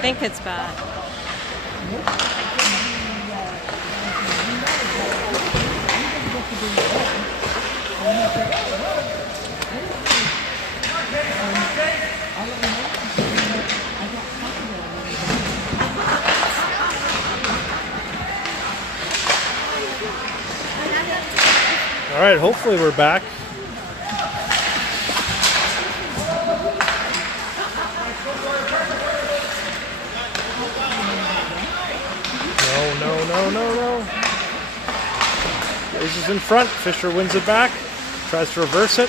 think it's bad. All right, hopefully we're back. No. Blazers in front. Fisher wins it back. Tries to reverse it.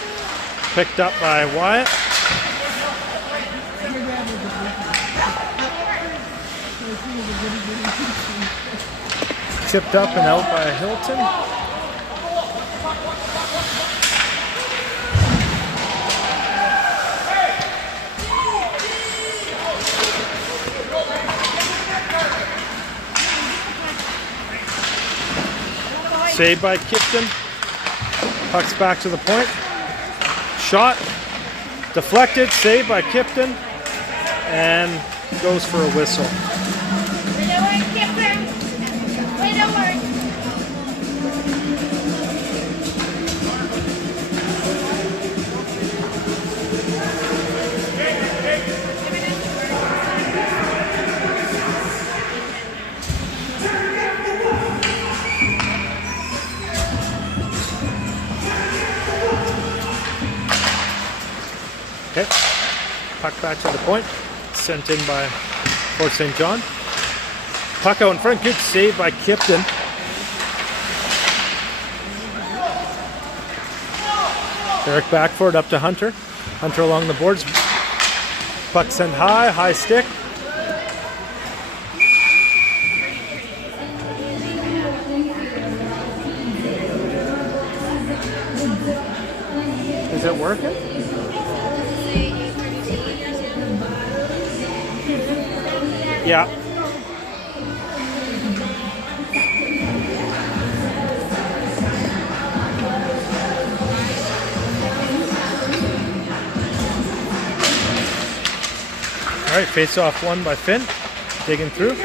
Picked up by Wyatt. Tipped up and out by Hilton. Saved by Kipton. Puck's back to the point. Shot. Deflected. Saved by Kipton. And goes for a whistle. Okay, puck back to the point, sent in by Fort St. John. Puck out in front, good save by Kipton. Eric back for it up to Hunter. Hunter along the boards. Puck sent high stick. Is it working? Yeah. All right, face off one by Finn. Digging through.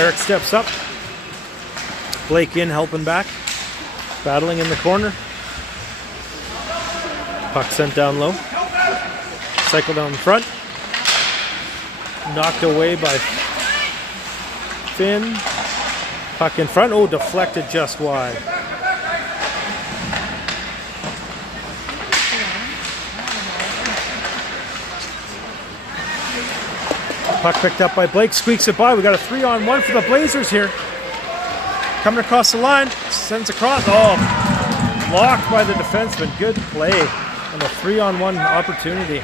Eric steps up. Blake in, helping back. Battling in the corner. Puck sent down low. Cycle down the front. Knocked away by Finn. Puck in front. Oh, deflected just wide. Puck picked up by Blake. Squeaks it by. We got a 3-on-1 for the Blazers here. Coming across the line. Sends across. Oh, blocked by the defenseman. Good play on a 3-on-1 opportunity.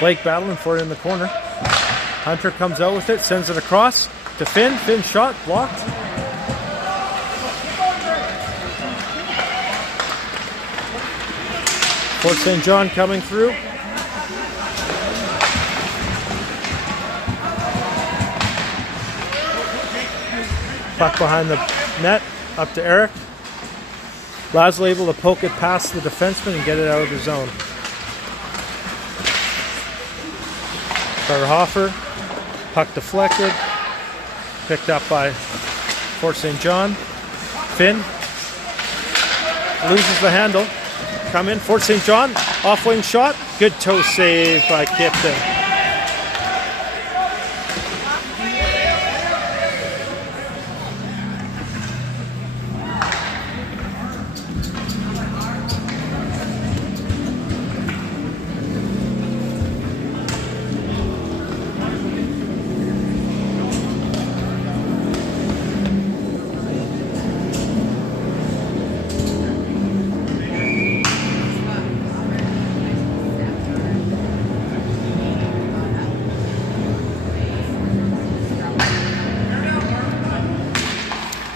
Blake battling for it in the corner. Hunter comes out with it, sends it across to Finn. Finn shot, blocked. Fort St. John coming through. Puck behind the net, up to Eric. Laszlo able to poke it past the defenseman and get it out of the zone. Carter Hoffer, puck deflected, picked up by Fort St. John. Finn loses the handle. Come in, Fort St. John, off-wing shot. Good toe save by Kipton.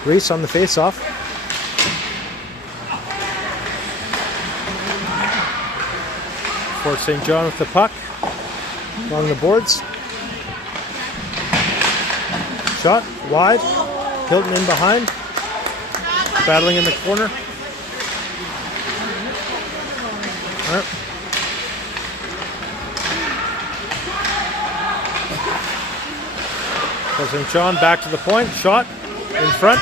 Reese on the face-off. Fort St. John with the puck along the boards. Shot wide. Hilton in behind. Battling in the corner. All right. So St. John back to the point, shot in front.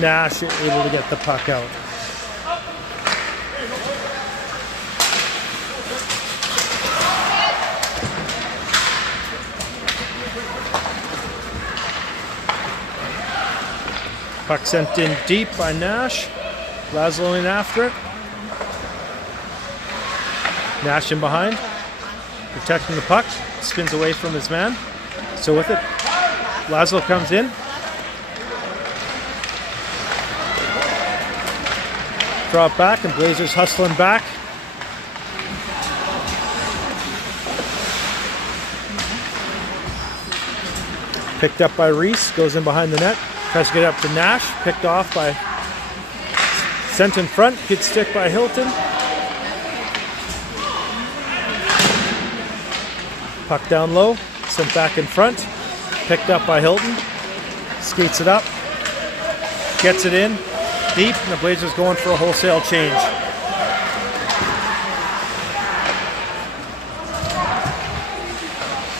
Nash able to get the puck out. Puck sent in deep by Nash. Laszlo in after it. Nash in behind, protecting the puck. Spins away from his man. So with it, Laszlo comes in. Drop back, and Blazers hustling back. Picked up by Reese, goes in behind the net. Tries to get up to Nash, picked off by, sent in front, good stick by Hilton. Puck down low, sent back in front, picked up by Hilton. Skates it up, gets it in, deep, and the Blazers going for a wholesale change.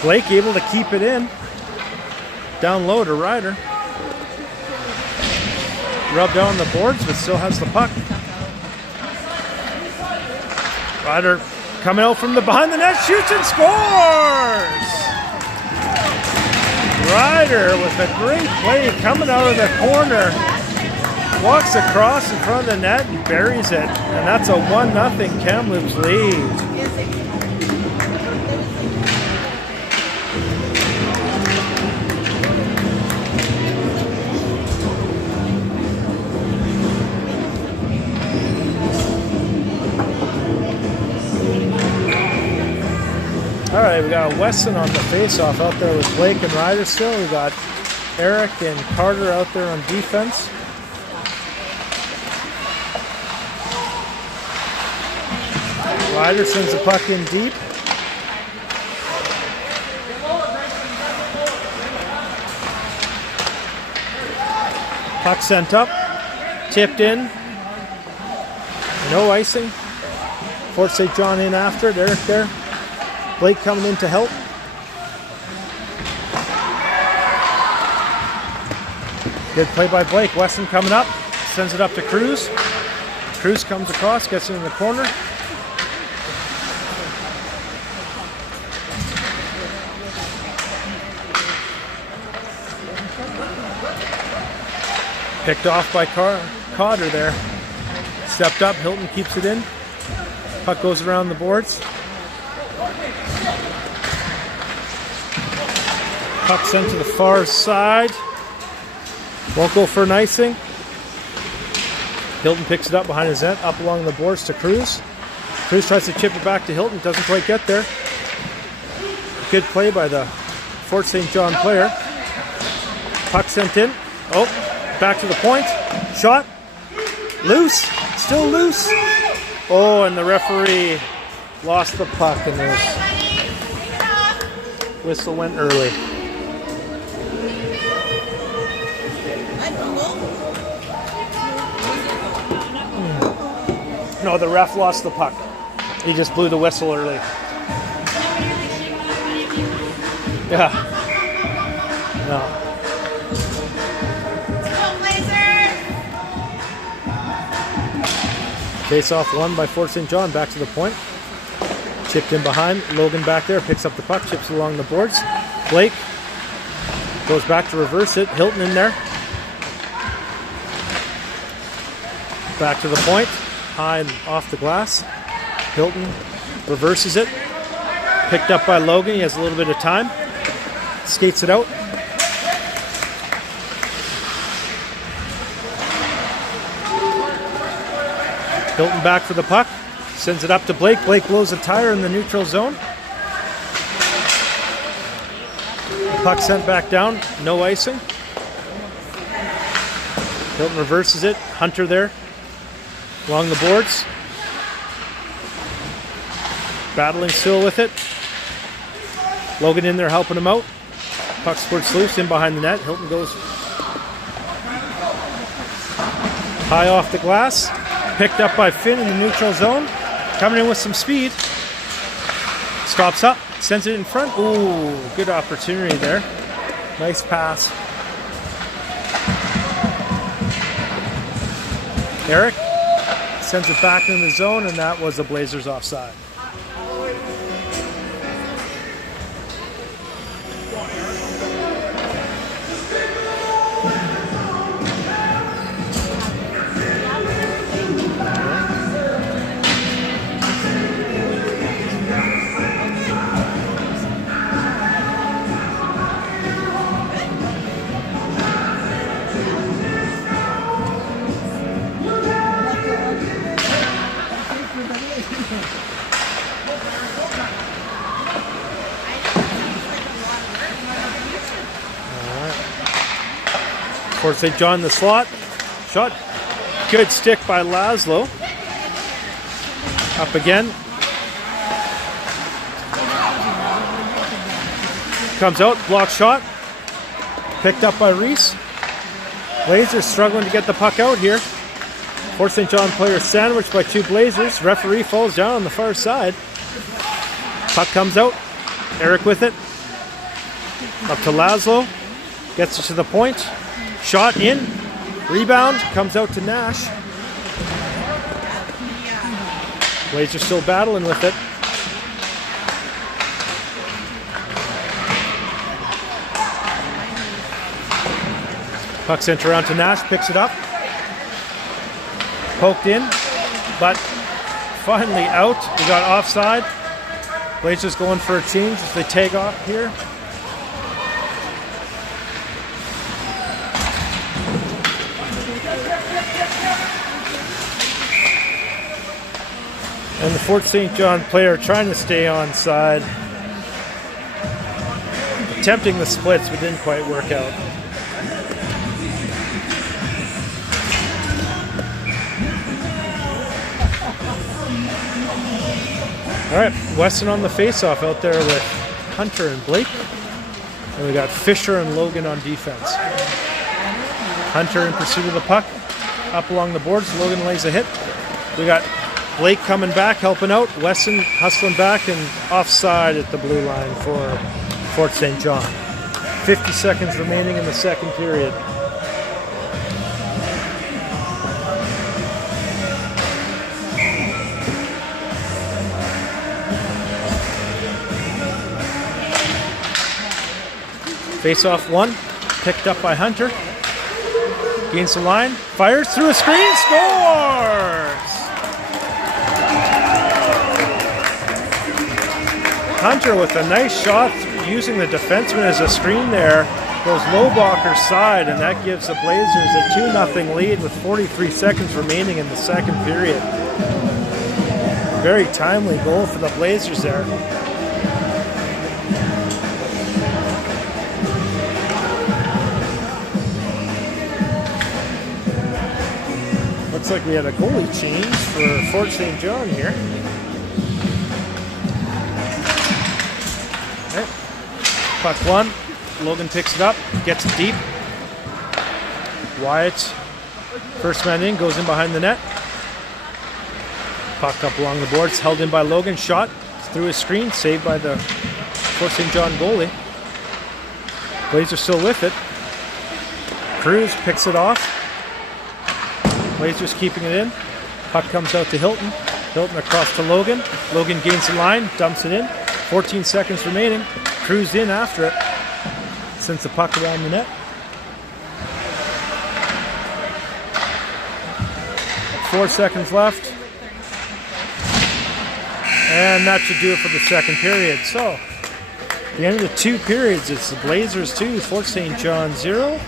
Blake able to keep it in. Down low to Ryder. Rubbed on the boards, but still has the puck. Ryder coming out from the behind the net, shoots and scores! Ryder with a great play coming out of the corner. Walks across in front of the net and buries it. And that's a 1-0 Kamloops lead. All right, we got Wesson on the face-off out there with Blake and Ryder still. We got Eric and Carter out there on defense. Ryder sends the puck in deep. Puck sent up, tipped in. No icing. Fort St. John in after it. Eric there. Blake coming in to help. Good play by Blake. Weston coming up. Sends it up to Cruz. Cruz comes across, gets it in the corner. Picked off by Cotter there. Stepped up. Hilton keeps it in. Puck goes around the boards. Puck sent to the far side. Won't go for an icing. Hilton picks it up behind his net, up along the boards to Cruz. Cruz tries to chip it back to Hilton, doesn't quite get there. Good play by the Fort St. John player. Puck sent in. Oh, back to the point. Shot. Loose. Still loose. Oh, and the referee lost the puck, and the whistle went early. No, the ref lost the puck. He just blew the whistle early. Yeah. No. Face off won by Fort St. John. Back to the point. Chipped in behind. Logan back there picks up the puck, chips along the boards. Blake goes back to reverse it. Hilton in there. Back to the point. High and off the glass. Hilton reverses it. Picked up by Logan. He has a little bit of time. Skates it out. Hilton back for the puck. Sends it up to Blake. Blake blows a tire in the neutral zone. The puck sent back down. No icing. Hilton reverses it. Hunter there. Along the boards. Battling still with it. Logan in there helping him out. Puck squirts loose in behind the net. Hilton goes high off the glass. Picked up by Finn in the neutral zone. Coming in with some speed. Stops up, sends it in front. Ooh, good opportunity there. Nice pass. Eric sends it back in the zone, and that was the Blazers offside. For St. John, the slot. Shot. Good stick by Laszlo. Up again. Comes out. Block shot. Picked up by Reese. Blazers struggling to get the puck out here. Fort St. John player sandwiched by two Blazers. Referee falls down on the far side. Puck comes out. Eric with it. Up to Laszlo. Gets it to the point. Shot in. Rebound. Comes out to Nash. Blazers still battling with it. Puck sent around to Nash. Picks it up. Poked in. But finally out. We got offside. Blazers going for a change as they tag off here. And the Fort St. John player trying to stay on side. Attempting the splits, but didn't quite work out. All right, Weston on the face-off out there with Hunter and Blake. And we got Fisher and Logan on defense. Hunter in pursuit of the puck. Up along the boards, Logan lays a hit. We got Blake coming back, helping out. Weston hustling back and offside at the blue line for Fort St. John. 50 seconds remaining in the second period. Face-off one, picked up by Hunter. Gains the line, fires through a screen, scores! Hunter with a nice shot using the defenseman as a screen there. Goes Lowbalker's side, and that gives the Blazers a 2-0 lead with 43 seconds remaining in the second period. Very timely goal for the Blazers there. Looks like we had a goalie change for Fort St. John here. Okay. Puck one. Logan picks it up, gets it deep. Wyatt, first man in, goes in behind the net. Puck up along the boards, held in by Logan. Shot through his screen, saved by the Fort St. John goalie. Blazers still with it. Cruz picks it off. Blazers keeping it in. Puck comes out to Hilton. Hilton across to Logan. Logan gains the line, dumps it in. 14 seconds remaining. Cruz in after it. Sends the puck around the net. Four seconds left. And that should do it for the second period. So, at the end of the two periods, it's the Blazers 2, Fort St. John 0.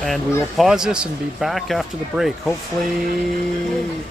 And we will pause this and be back after the break. Hopefully...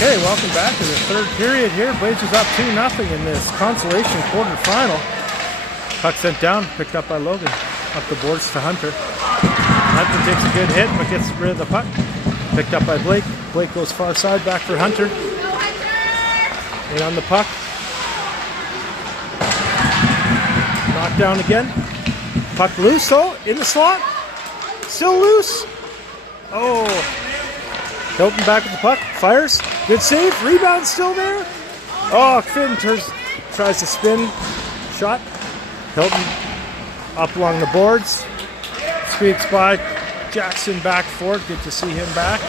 Okay, welcome back to the third period here. Blazers up 2-0 in this consolation quarterfinal. Puck sent down, picked up by Logan. Up the boards to Hunter. Hunter takes a good hit, but gets rid of the puck. Picked up by Blake. Blake goes far side, back for Hunter. In on the puck. Knocked down again. Puck loose though, in the slot. Still loose. Oh. Hilton back with the puck, fires. Good save, rebound still there. Oh, Finn tries to spin. Shot. Hilton up along the boards. Squeaks by. Jackson back for it. Good to see him back.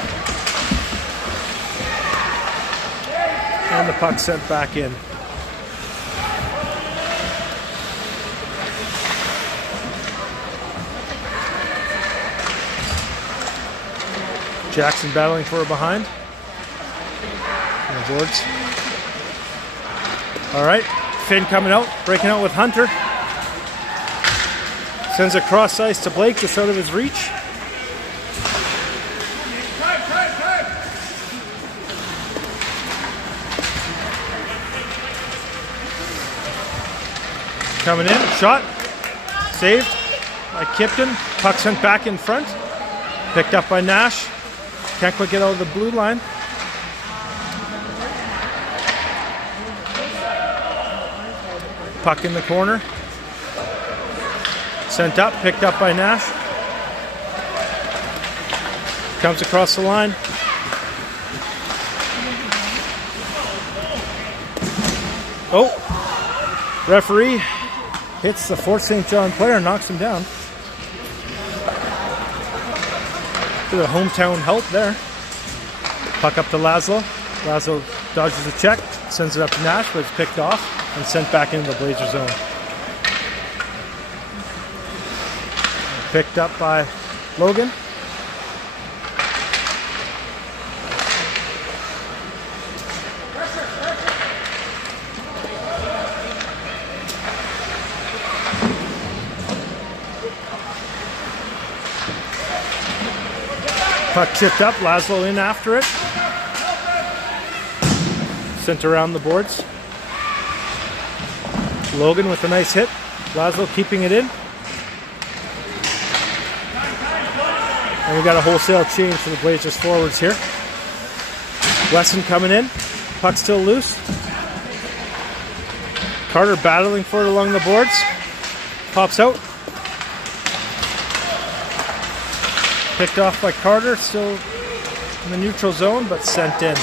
And the puck sent back in. Jackson battling for it behind. On the boards. All right, Finn coming out, breaking out with Hunter. Sends a cross ice to Blake, just out of his reach. Coming in, shot, saved by Kipton. Puck sent back in front, picked up by Nash. Can't quite get out of the blue line. Puck in the corner. Sent up, picked up by Nash. Comes across the line. Oh, referee hits the Fort St. John player, knocks him down. To the hometown help there. Puck up to Laszlo. Laszlo dodges a check, sends it up to Nash, but it's picked off and sent back into the Blazer zone. Picked up by Logan. Puck tipped up, Laszlo in after it. Sent around the boards. Logan with a nice hit. Laszlo keeping it in. And we got a wholesale change for the Blazers forwards here. Wesson coming in. Puck still loose. Carter battling for it along the boards. Pops out. Picked off by Carter, still in the neutral zone, but sent in.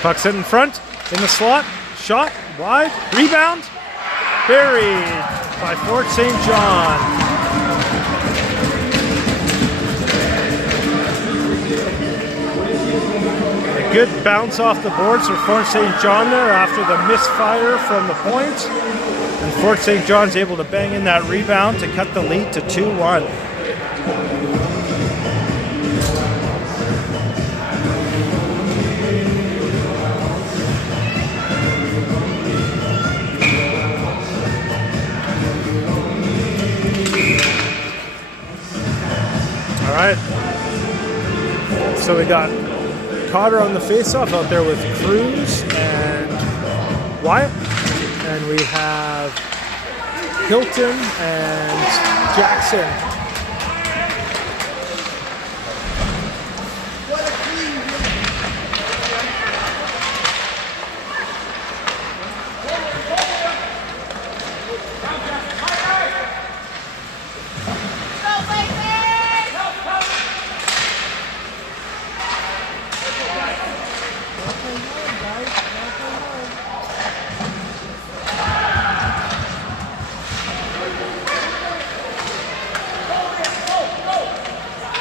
Puck set in front, in the slot, shot, wide, rebound, buried by Fort St. John. Good bounce off the boards for Fort St. John there after the misfire from the point. And Fort St. John's able to bang in that rebound to cut the lead to 2-1. All right. So we got Cotter on the faceoff out there with Cruz and Wyatt. And we have Hilton and Jackson.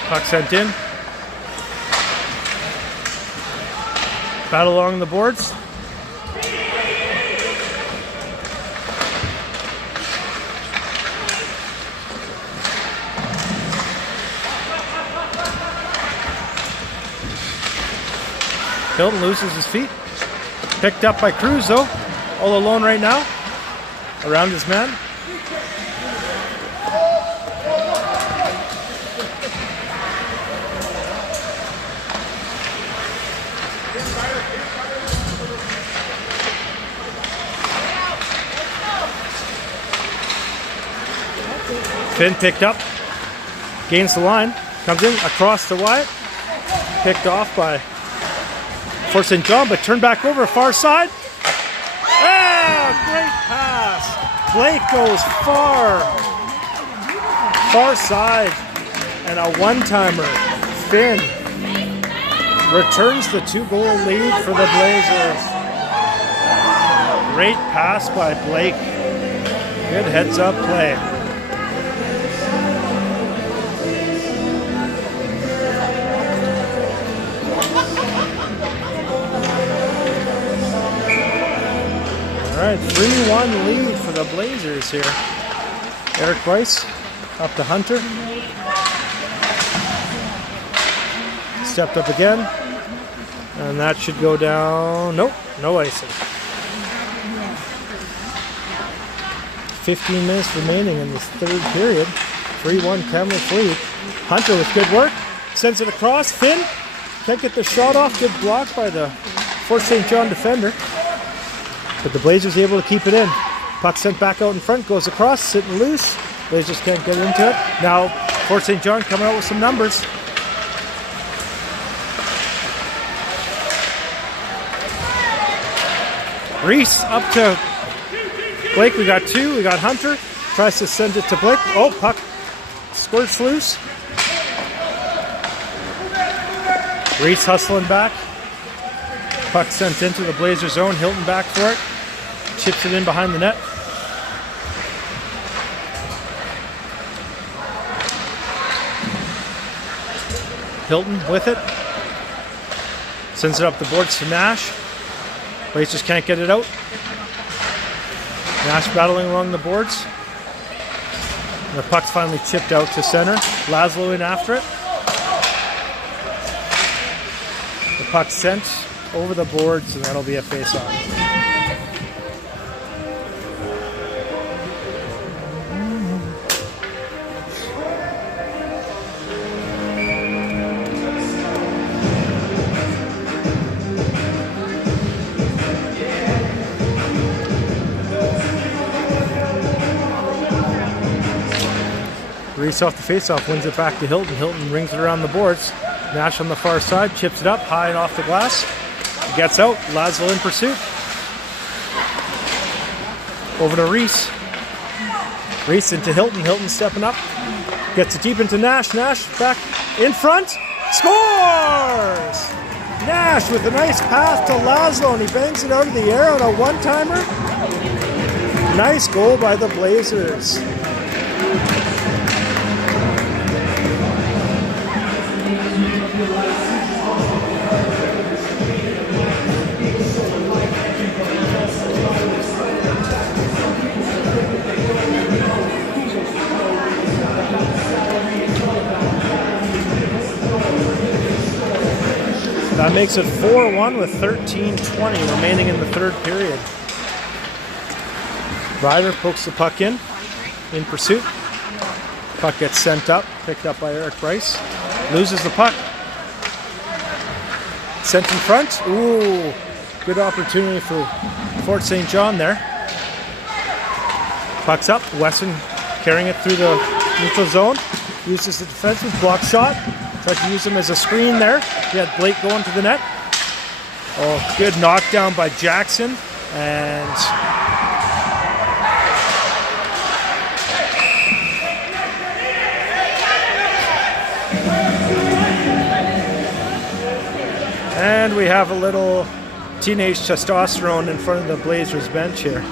Puck sent in. Battle along the boards. Hilton loses his feet. Picked up by Cruz though. All alone right now. Around his man. Finn picked up. Gains the line. Comes in across to Wyatt. Picked off by for St. John, but turned back over far side. Great pass. Blake goes far side, and a one-timer. Finn returns the 2-goal lead for the Blazers. Great pass by Blake. Good heads-up play. All right, 3-1 lead for the Blazers here. Eric Price up to Hunter. Stepped up again. And that should go down. Nope, no icing. 15 minutes remaining in this third period. 3-1 Kamloops lead. Hunter with good work. Sends it across. Finn can't get the shot off. Good block by the Fort St. John defender. But the Blazers able to keep it in. Puck sent back out in front, goes across, sitting loose. Blazers can't get into it. Now, Fort St. John coming out with some numbers. Reese up to Blake. We got 2. We got Hunter. Tries to send it to Blake. Oh, puck squirts loose. Reese hustling back. Puck sent into the Blazer zone. Hilton back for it. Chips it in behind the net. Hilton with it. Sends it up the boards to Nash. Blazers can't get it out. Nash battling along the boards. And the puck's finally chipped out to center. Laszlo in after it. The puck sent over the boards, and that'll be a face-off. Reese off the face-off, wins it back to Hilton. Hilton rings it around the boards. Nash on the far side, chips it up, high and off the glass. Gets out, Laszlo in pursuit. Over to Reese. Reese into Hilton, Hilton stepping up. Gets it deep into Nash, Nash back in front. Scores! Nash with a nice pass to Laszlo, and he bangs it out of the air on a one-timer. Nice goal by the Blazers. That makes it 4-1 with 13:20 remaining in the third period. Ryder pokes the puck in pursuit. Puck gets sent up, picked up by Eric Bryce. Loses the puck. Sent in front. Ooh, good opportunity for Fort St. John there. Puck's up. Wesson carrying it through the neutral zone. Uses the defensive block shot. Tried to use him as a screen there. He had Blake going to the net. Oh, good knockdown by Jackson. And we have a little teenage testosterone in front of the Blazers bench here.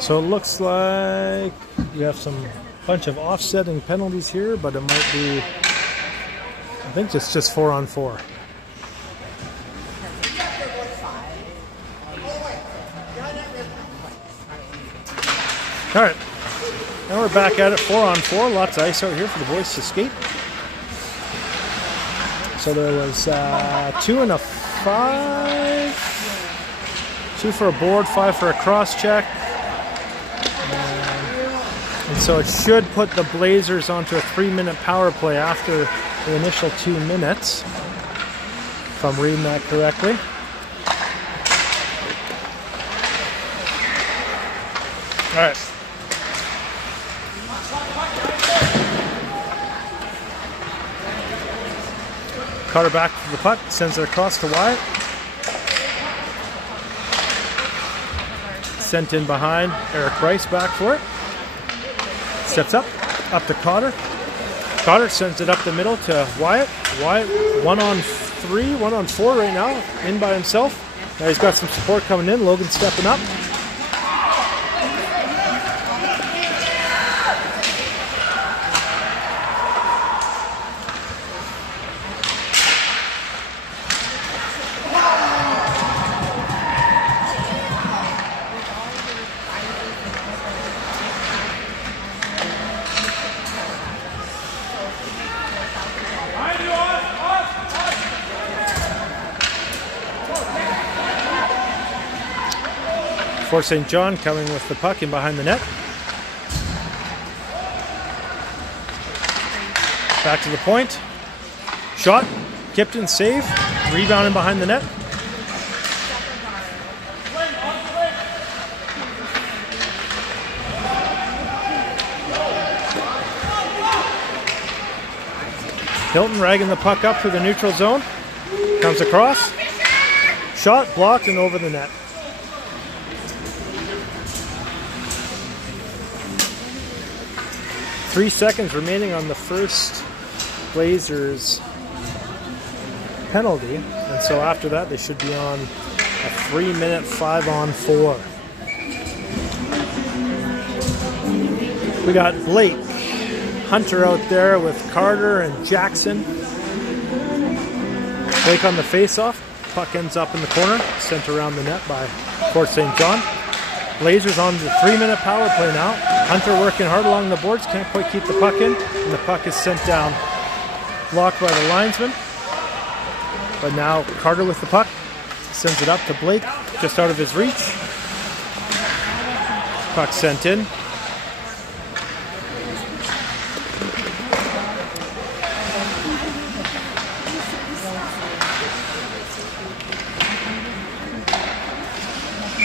So it looks like we have some bunch of offsetting penalties here, but it might be, I think it's just 4-on-4. All right, now we're back at it, 4-on-4. Lots of ice out here for the boys to skate. So there was 2 and a 5, 2 for a board, 5 for a cross check. And so it should put the Blazers onto a 3-minute power play after the initial 2 minutes, if I'm reading that correctly. All right. Carter back to the puck, sends it across to Wyatt. Sent in behind, Eric Bryce back for it. Steps up to Cotter. Cotter sends it up the middle to Wyatt. Wyatt 1-on-3, 1-on-4 right now, in by himself. Now he's got some support coming in. Logan stepping up. For St. John coming with the puck in behind the net. Back to the point. Shot. Kipton save. Rebound in behind the net. Hilton ragging the puck up through the neutral zone. Comes across. Shot blocked and over the net. Three seconds remaining on the first Blazers penalty, and so after that they should be on a 3-minute 5-on-4. We got Blake Hunter out there with Carter and Jackson. Blake on the face-off. Puck ends up in the corner, sent around the net by Fort St. John. Blazers on the 3-minute power play now. Hunter working hard along the boards, can't quite keep the puck in, and the puck is sent down. Blocked by the linesman. But now Carter with the puck, sends it up to Blake, just out of his reach. Puck sent in.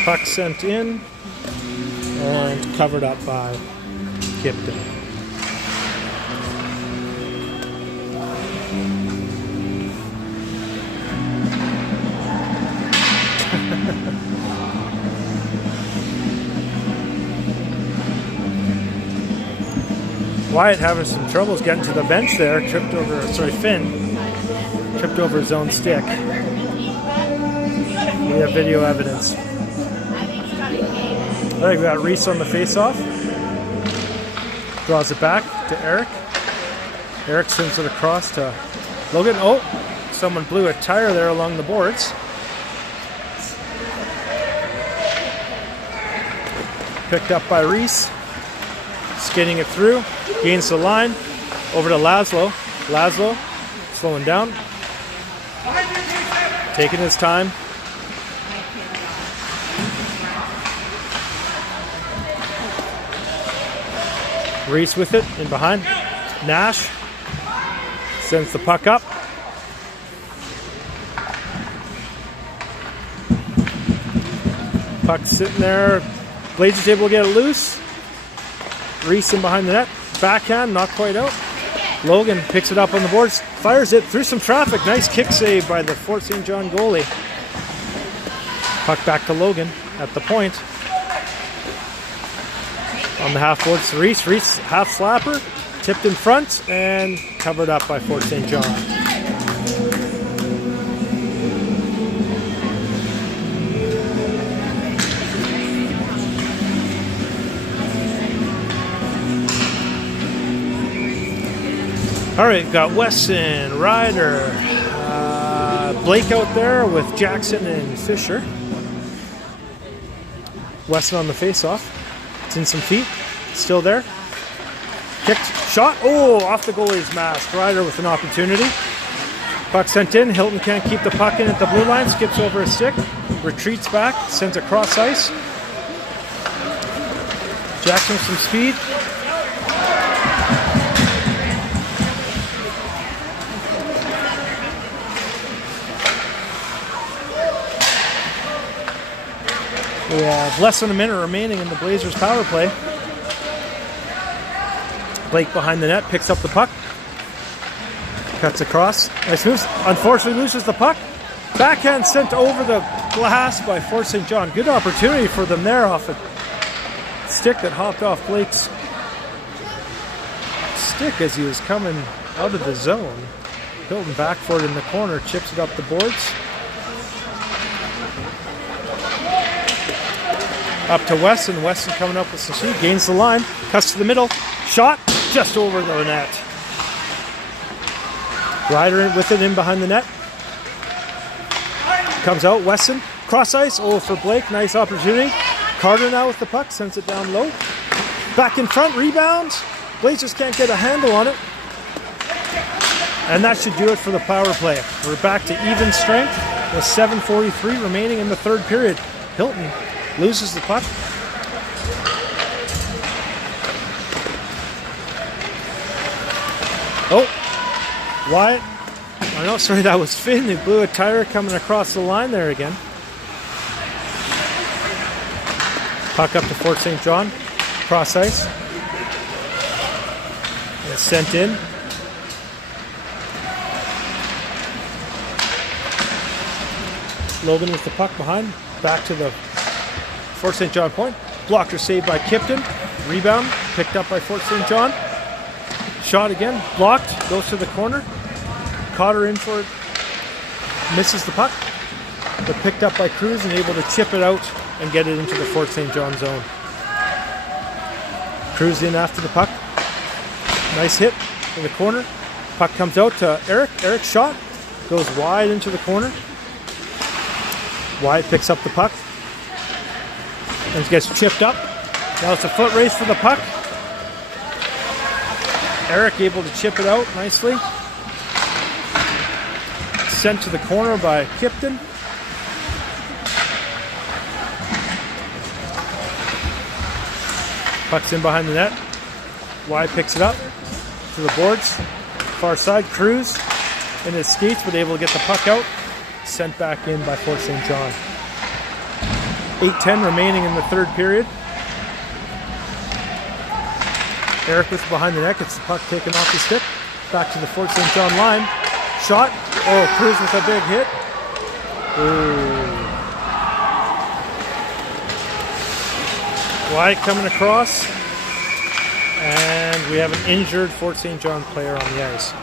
Puck sent in and covered up by Kipton. Wyatt having some troubles getting to the bench there. Finn tripped over his own stick. We have video evidence. I think we got Reese on the face-off. Draws it back to Eric. Eric sends it across to Logan. Oh, someone blew a tire there along the boards. Picked up by Reese. Skating it through. Gains the line. Over to Laszlo. Laszlo slowing down. Taking his time. Reese with it, in behind. Nash sends the puck up. Puck sitting there. Blazers able to get it loose. Reese in behind the net. Backhand, not quite out. Logan picks it up on the boards, fires it through some traffic. Nice kick save by the Fort St. John goalie. Puck back to Logan at the point. On the half boards, Reese half slapper, tipped in front and covered up by Fort St. John. All right, got Wesson, Ryder, Blake out there with Jackson and Fisher. Wesson on the face-off. It's in some feet. Still there. Kicked, shot. Oh, off the goalie's mask. Ryder with an opportunity. Puck sent in. Hilton can't keep the puck in at the blue line. Skips over a stick. Retreats back. Sends it cross ice. Jackson with some speed. We have less than a minute remaining in the Blazers power play. Blake behind the net, picks up the puck. Cuts across. Nice moves. Unfortunately loses the puck. Backhand sent over the glass by Fort St. John. Good opportunity for them there off a stick that hopped off Blake's stick as he was coming out of the zone. Hilton back for it in the corner, chips it up the boards. Up to Wesson. Wesson coming up with some speed. Gains the line. Cuts to the middle. Shot just over the net. Ryder with it in behind the net. Comes out. Wesson. Cross ice. Oh, for Blake. Nice opportunity. Carter now with the puck. Sends it down low. Back in front. Rebounds. Blazers can't get a handle on it. And that should do it for the power play. We're back to even strength with 7:43 remaining in the third period. Hilton loses the puck. Oh, Wyatt. Oh no, sorry, that was Finn who blew a tire coming across the line there again. Puck up to Fort St. John. Cross ice. And it's sent in. Logan with the puck behind. Back to the Fort St. John point. Blocker saved by Kipton. Rebound picked up by Fort St. John. Shot again. Blocked. Goes to the corner. Cotter in for it. Misses the puck. But picked up by Cruz and able to chip it out and get it into the Fort St. John zone. Cruz in after the puck. Nice hit in the corner. Puck comes out to Eric. Eric's shot goes wide into the corner. Wyatt picks up the puck and gets chipped up. Now it's a foot race for the puck. Eric able to chip it out nicely. Sent to the corner by Kipton. Puck's in behind the net. Wyatt picks it up to the boards. Far side, Cruz in his skates, but able to get the puck out. Sent back in by Fort St. John. 8:10 remaining in the third period. Eric was behind the net, gets the puck taken off the stick. Back to the Fort St. John line. Shot. Oh, Cruz with a big hit. Ooh. Wyatt coming across. And we have an injured Fort St. John player on the ice.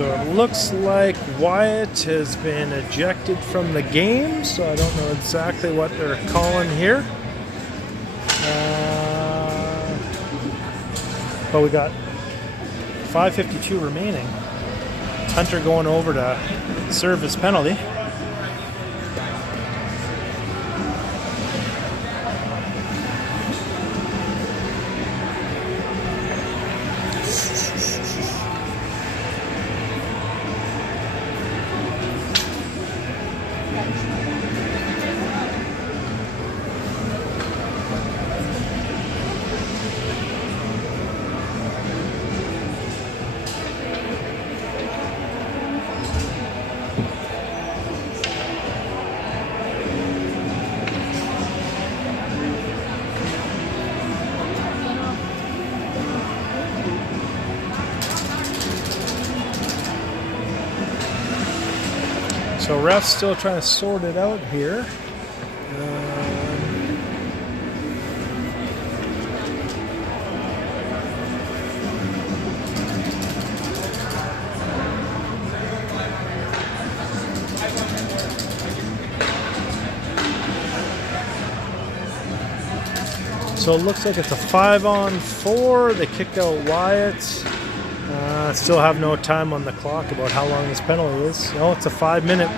So it looks like Wyatt has been ejected from the game, so I don't know exactly what they're calling here. But we got 5:52 remaining. Hunter going over to serve his penalty. So ref's still trying to sort it out here. So it looks like it's a 5-on-4. They kicked out Wyatt. Still have no time on the clock about how long this penalty is. No, it's a 5-minute,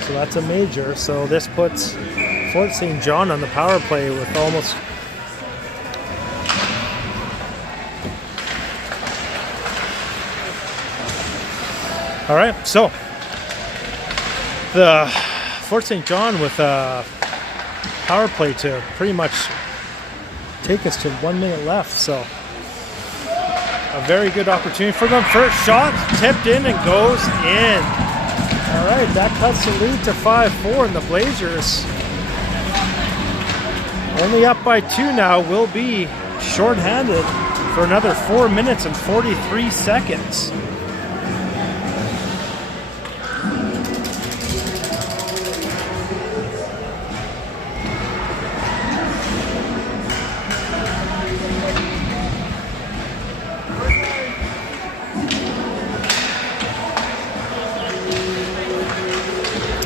so that's a major. So this puts Fort St. John on the power play with almost... All right, so the Fort St. John with a power play to pretty much take us to 1 minute left. So a very good opportunity for them. First shot tipped in and goes in. All right, that cuts the lead to 5-4, and the Blazers only up by 2 now. Will be shorthanded for another 4 minutes and 43 seconds.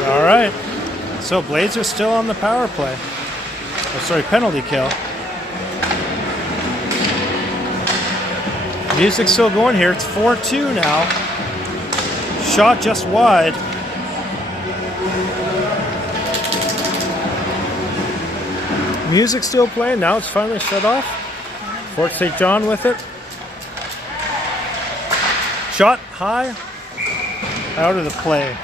All right, so Blazers still on the power play. Oh, sorry, penalty kill. Music's still going here. It's 4-2 now. Shot just wide. Music still playing. Now it's finally shut off. Fort St. John with it. Shot high. Out of the play.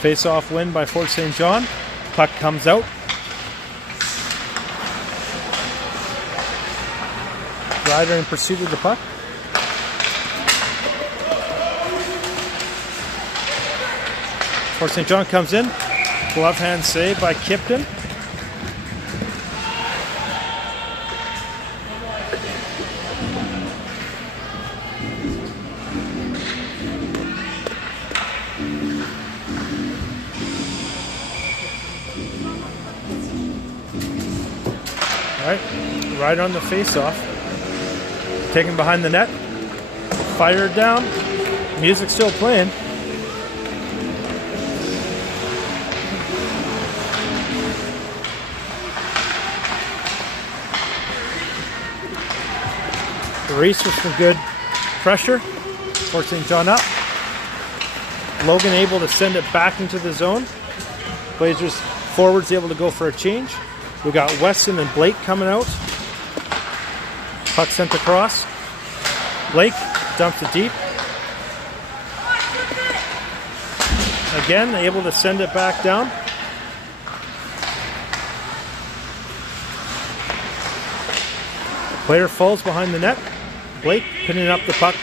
Face-off win by Fort St. John. Puck comes out. Ryder in pursuit of the puck. Fort St. John comes in. Glove hand save by Kipton. Right on the face-off. Taken behind the net. Fired down. Music still playing. Reese with some good pressure. Fort St. John up. Logan able to send it back into the zone. Blazers forwards able to go for a change. We got Weston and Blake coming out. Puck sent across. Blake dumps it deep. Again, able to send it back down. Player falls behind the net. Blake pinning up the puck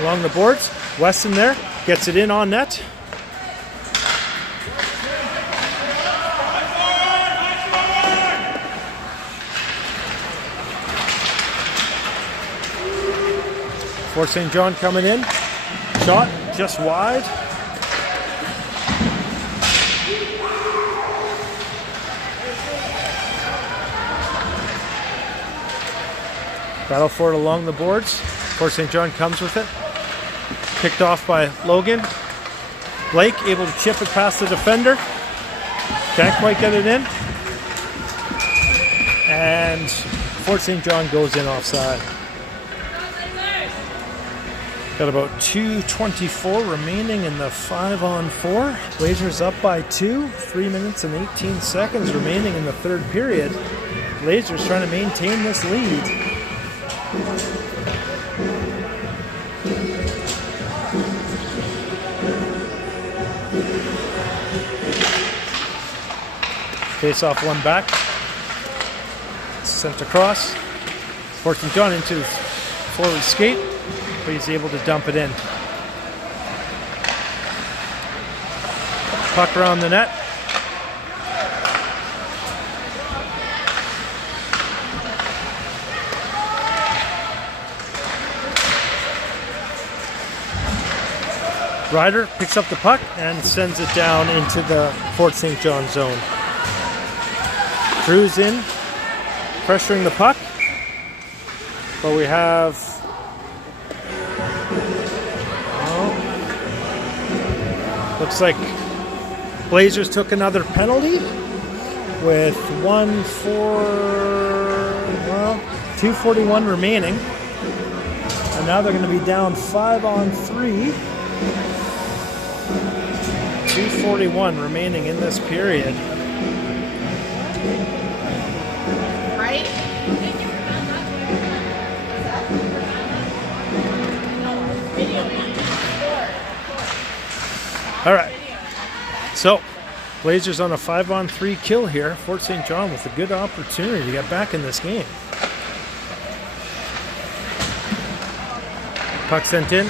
along the boards. Weston there, gets it in on net. Fort St. John coming in. Shot just wide. Battle for it along the boards. Fort St. John comes with it. Picked off by Logan. Blake able to chip it past the defender. Can't quite get it in. And Fort St. John goes in offside. Got about 2:24 remaining in the 5-on-4. Blazers up by 2. 3 minutes and 18 seconds remaining in the third period. Blazers trying to maintain this lead. Face off one back. Sent across. Fort St. John into his forward skate, but he's able to dump it in. Puck around the net. Ryder picks up the puck and sends it down into the Fort St. John zone. Crew's in, pressuring the puck, but we have looks like Blazers took another penalty with 2:41 remaining, and now they're going to be down 5-on-3. 2:41 remaining in this period. All right, so Blazers on a 5-on-3 kill here. Fort St. John with a good opportunity to get back in this game. Puck sent in.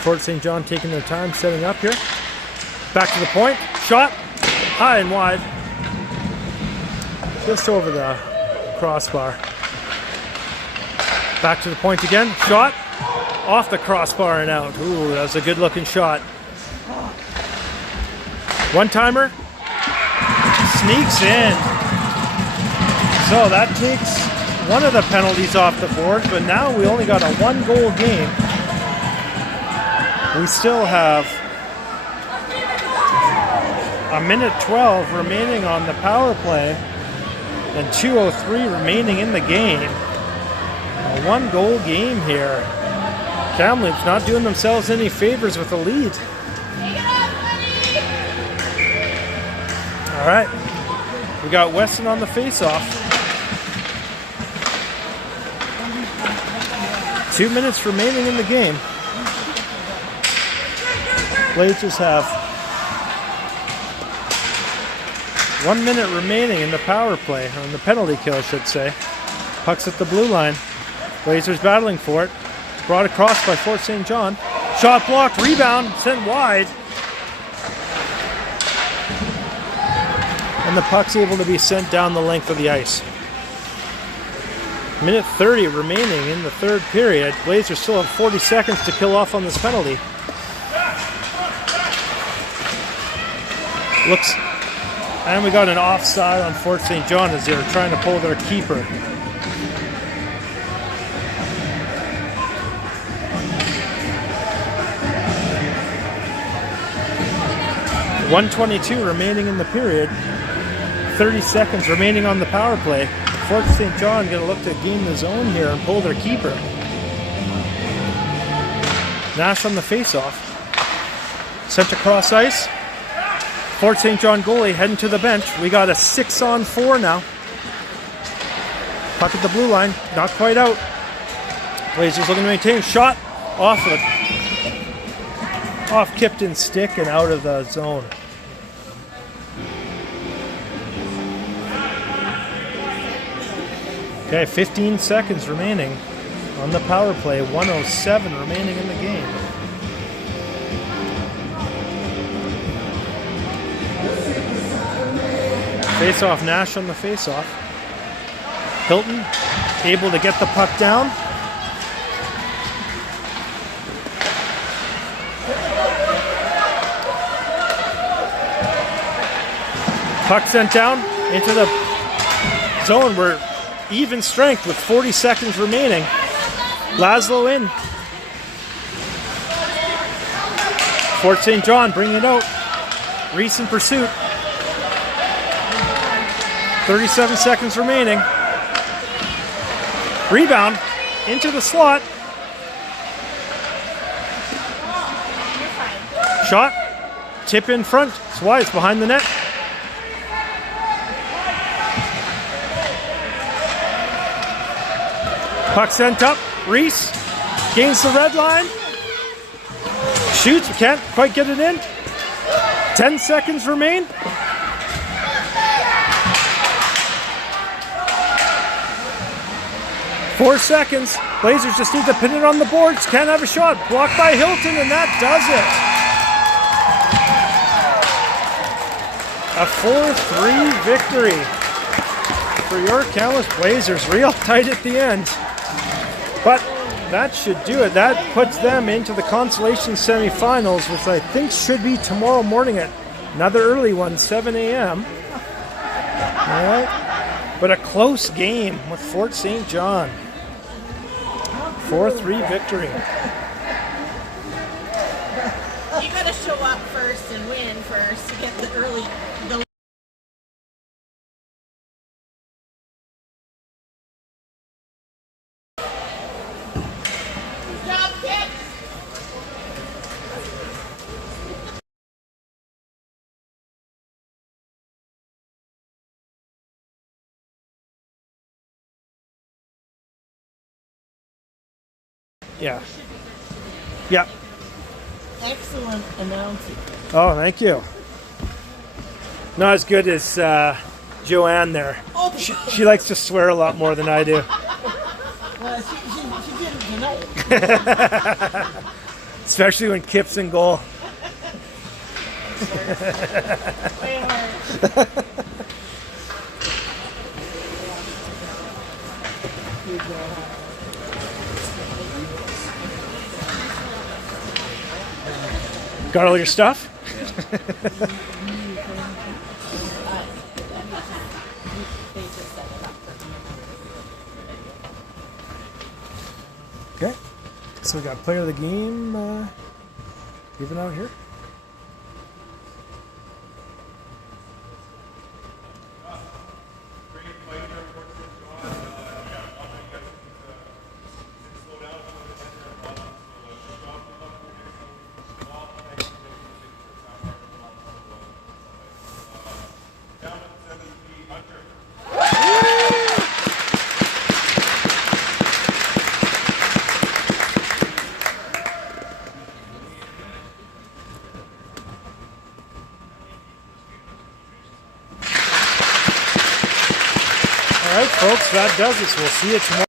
Fort St. John taking their time setting up here. Back to the point. Shot. High and wide. Just over the crossbar. Back to the point again. Shot. Off the crossbar and out. Ooh, that was a good looking shot. One-timer. Sneaks in. So that takes one of the penalties off the board, but now we only got a 1-goal game. We still have a minute 12 remaining on the power play and 2:03 remaining in the game. A 1-goal game here. Kamloops not doing themselves any favors with the lead. All right, we got Weston on the face-off. 2 minutes remaining in the game. Blazers have 1 minute remaining in the power play, or in the penalty kill, I should say. Puck's at the blue line. Blazers battling for it. Brought across by Fort St. John. Shot blocked, rebound, sent wide. And the puck's able to be sent down the length of the ice. Minute 30 remaining in the third period. Blazers still have 40 seconds to kill off on this penalty. And we got an offside on Fort St. John as they were trying to pull their keeper. .122 remaining in the period. 30 seconds remaining on the power play. Fort St. John going to look to gain the zone here and pull their keeper. Nash on the face-off. Sent across ice. Fort St. John goalie heading to the bench. We got a 6-on-4 now. Puck at the blue line. Not quite out. Blazers looking to maintain. Shot off Kipton's stick and out of the zone. Okay, 15 seconds remaining on the power play. 1:07 remaining in the game. Face-off, Nash on the face-off. Hilton able to get the puck down. Puck sent down into the zone. We're even strength with 40 seconds remaining. Laszlo in. Fort St. John bringing it out. Reese in pursuit. 37 seconds remaining. Rebound into the slot. Shot. Tip in front. It's wide. It's behind the net. Puck sent up. Reese gains the red line. Shoots. We can't quite get it in. 10 seconds remain. Four seconds. Blazers just need to pin it on the boards. Can't have a shot. Blocked by Hilton, and that does it. A 4-3 victory for your Kamloops Blazers. Real tight at the end. But that should do it. That puts them into the consolation semifinals, which I think should be tomorrow morning at another early one, 7 a.m. All right. But a close game with Fort St. John. 4-3 victory. You gotta show up first and win first to get the early. Yeah. Yeah. Excellent announcing. Oh, thank you. Not as good as Joanne there. Oh, She likes to swear a lot more than I do. well, she didn't tonight. Especially when Kip's in goal. Got all your stuff? Okay. So we got player of the game given out here. All right, folks, that does it. So we'll see you tomorrow.